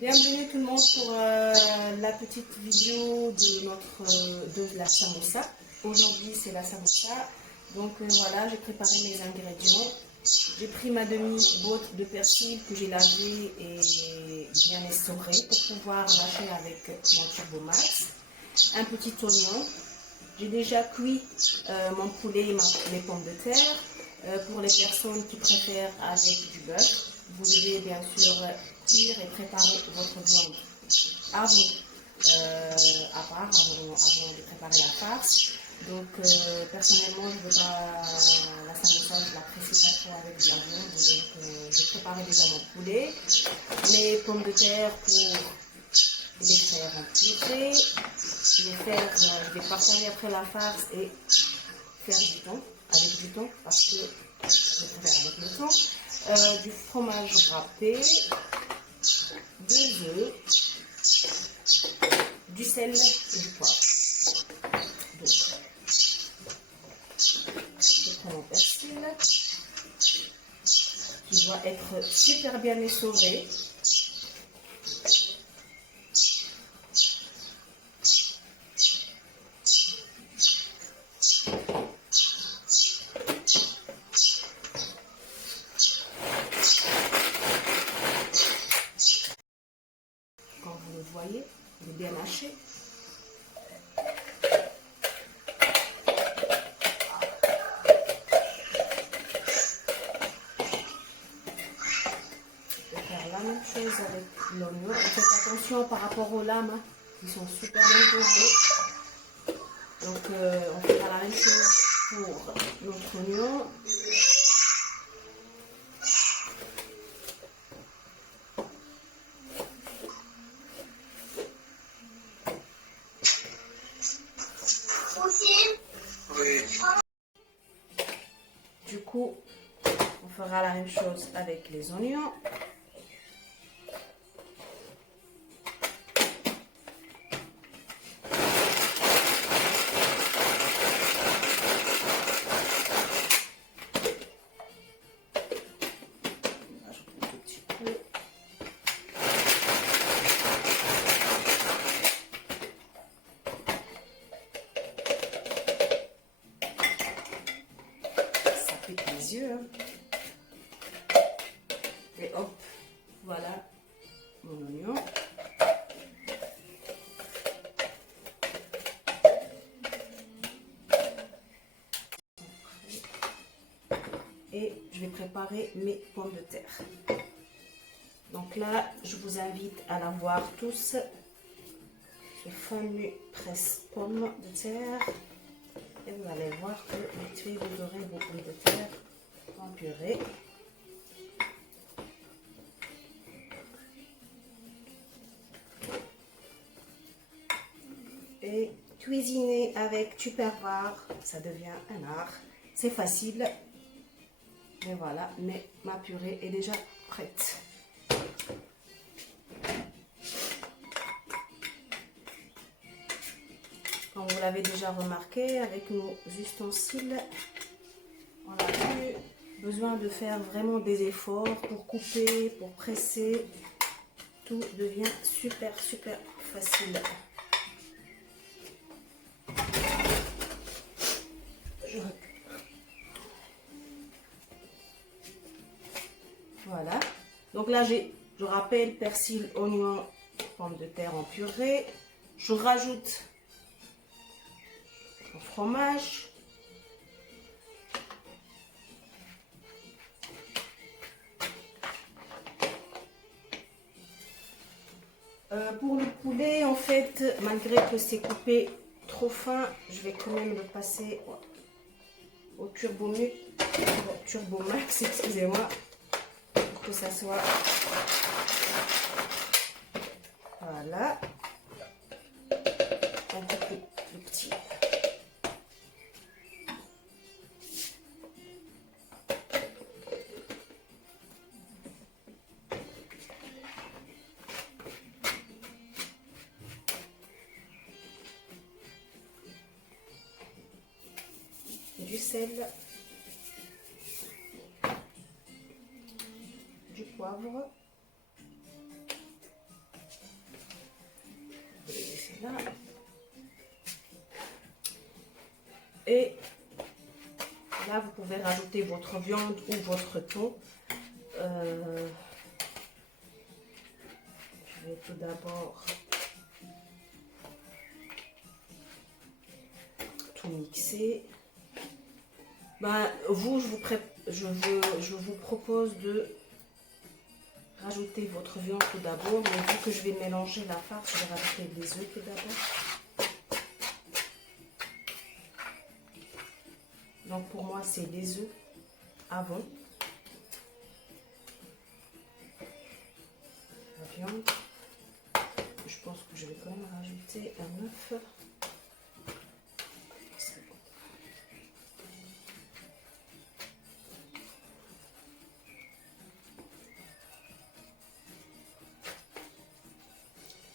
Bienvenue tout le monde pour la petite vidéo de la samoussa. Aujourd'hui c'est la samoussa. Donc voilà, j'ai préparé mes ingrédients. J'ai pris ma demi-botte de persil que j'ai lavé et bien essoré pour pouvoir mâcher avec mon Turbo Max. Un petit oignon. J'ai déjà cuit mon poulet et mes pommes de terre. Pour les personnes qui préfèrent avec du beurre, vous devez bien sûr cuire et préparer votre viande avant, avant de préparer la farce. Donc personnellement, je veux pas la samoussa, je l'apprécie pas trop avec de la viande. Donc j'ai préparé déjà mon poulet, mes pommes de terre pour les faire en purée. Je vais partager après la farce et faire du thon, avec du thon, parce que je préfère avec le thon. Du fromage râpé, 2 œufs, du sel et du poivre. Donc, je prends mon persil, qui doit être super bien essoré. Comme vous le voyez, il est bien haché. Je vais faire la même chose avec l'oignon. Faites attention par rapport aux lames, hein. Ils sont super bien dorés. Donc on fera la même chose pour notre oignon. Du coup, on fera la même chose avec les oignons. Les yeux, hein. Et hop, voilà mon oignon. Et je vais préparer mes pommes de terre. Donc là, je vous invite à la voir tous. Ce fameux presse pommes de terre. Et vous allez voir que vite fait, vous aurez vos pommes de terre en purée. Et cuisiner avec Tupperware, ça devient un art. C'est facile. Et voilà, mais ma purée est déjà prête. Comme vous l'avez déjà remarqué, avec nos ustensiles, on n'a plus besoin de faire vraiment des efforts pour couper, pour presser. Tout devient super facile. Voilà. Donc là, je rappelle persil, oignon, pommes de terre en purée. Je rajoute le fromage. Pour le poulet, en fait, malgré que c'est coupé trop fin, je vais quand même le passer au Turbo Max, excusez-moi, pour que ça soit voilà un peu plus petit. Du sel, du poivre, là. Et là, vous pouvez rajouter votre viande ou votre thon. Je vais tout d'abord tout mixer. Ben, vous, je vous propose de rajouter votre viande tout d'abord. Mais vu que je vais mélanger la farce, je vais rajouter des œufs tout d'abord. Donc pour moi, c'est des œufs avant. La viande. Je pense que je vais quand même rajouter un œuf.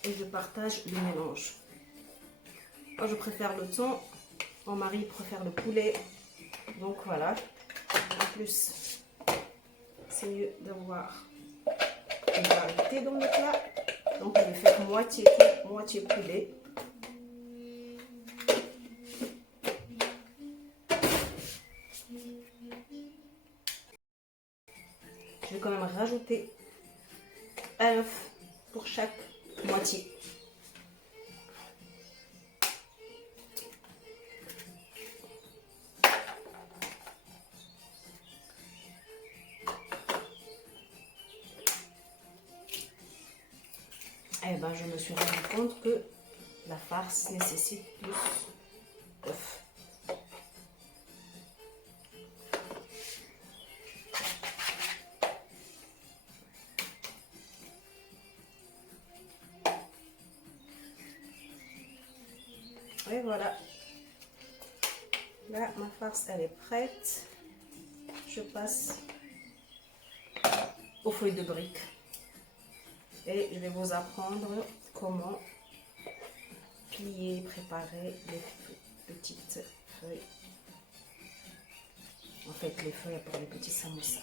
Et je partage le mélange. Moi, je préfère le thon. Mon mari préfère le poulet. Donc voilà. En plus, c'est mieux d'avoir une variété dans le plat. Donc, je vais faire moitié thon, moitié poulet. Je vais quand même rajouter un œuf pour chaque moitié. Eh ben, je me suis rendu compte que la farce nécessite plus d'œufs. Et voilà. Là, ma farce, elle est prête. Je passe aux feuilles de briques. Et je vais vous apprendre comment plier, préparer les petites feuilles. En fait, les feuilles pour les petits samoussas.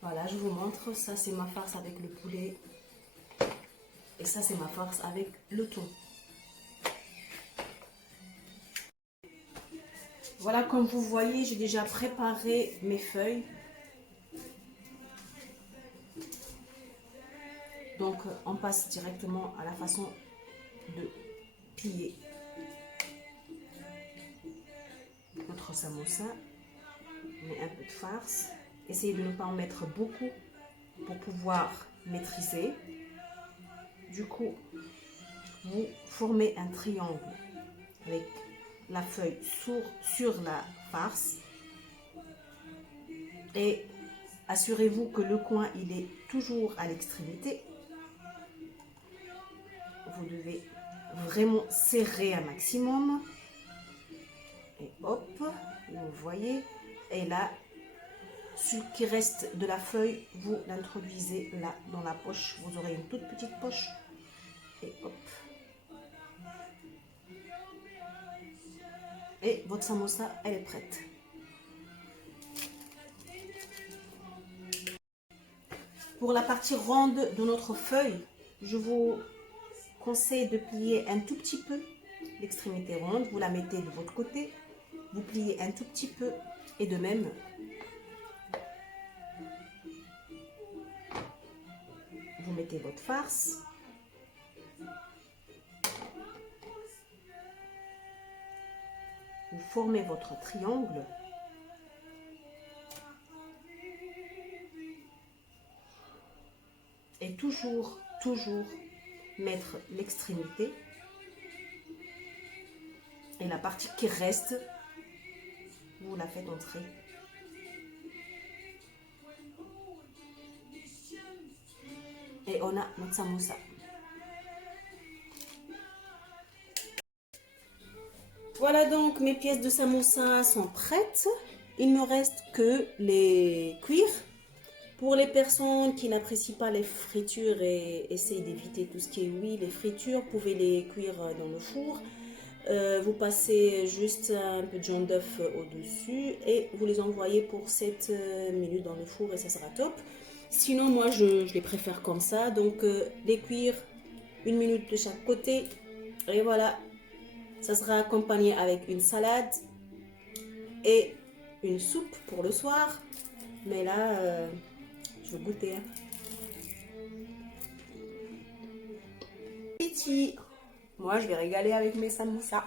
Voilà, je vous montre. Ça, c'est ma farce avec le poulet. Et ça, c'est ma farce avec le thon. Voilà, comme vous voyez, j'ai déjà préparé mes feuilles. Donc, on passe directement à la façon de plier notre samoussa. On met un peu de farce. Essayez de ne pas en mettre beaucoup pour pouvoir maîtriser. Du coup, vous formez un triangle avec la feuille sur la farce et assurez-vous que le coin il est toujours à l'extrémité. Vous devez vraiment serrer un maximum et hop, vous voyez, et là ce qui reste de la feuille vous l'introduisez là dans la poche. Vous aurez une toute petite poche et hop. Et votre samoussa, elle est prête. Pour la partie ronde de notre feuille, je vous conseille de plier un tout petit peu l'extrémité ronde. Vous la mettez de votre côté, vous pliez un tout petit peu et de même, vous mettez votre farce. Vous formez votre triangle. Et toujours mettre l'extrémité. Et la partie qui reste, vous la faites entrer. Et on a notre samoussa. Voilà donc mes pièces de samoussa sont prêtes. Il ne me reste que les cuire. Pour les personnes qui n'apprécient pas les fritures et essayent d'éviter tout ce qui est huile et friture, vous pouvez les cuire dans le four. Vous passez juste un peu de jaune d'œuf au-dessus et vous les envoyez pour 7 minutes dans le four et ça sera top. Sinon, moi, je les préfère comme ça. Donc, les cuire 1 minute de chaque côté. Et voilà, ça sera accompagné avec une salade et une soupe pour le soir. Mais là, je vais goûter. Petit. Moi, je vais régaler avec mes samoussas.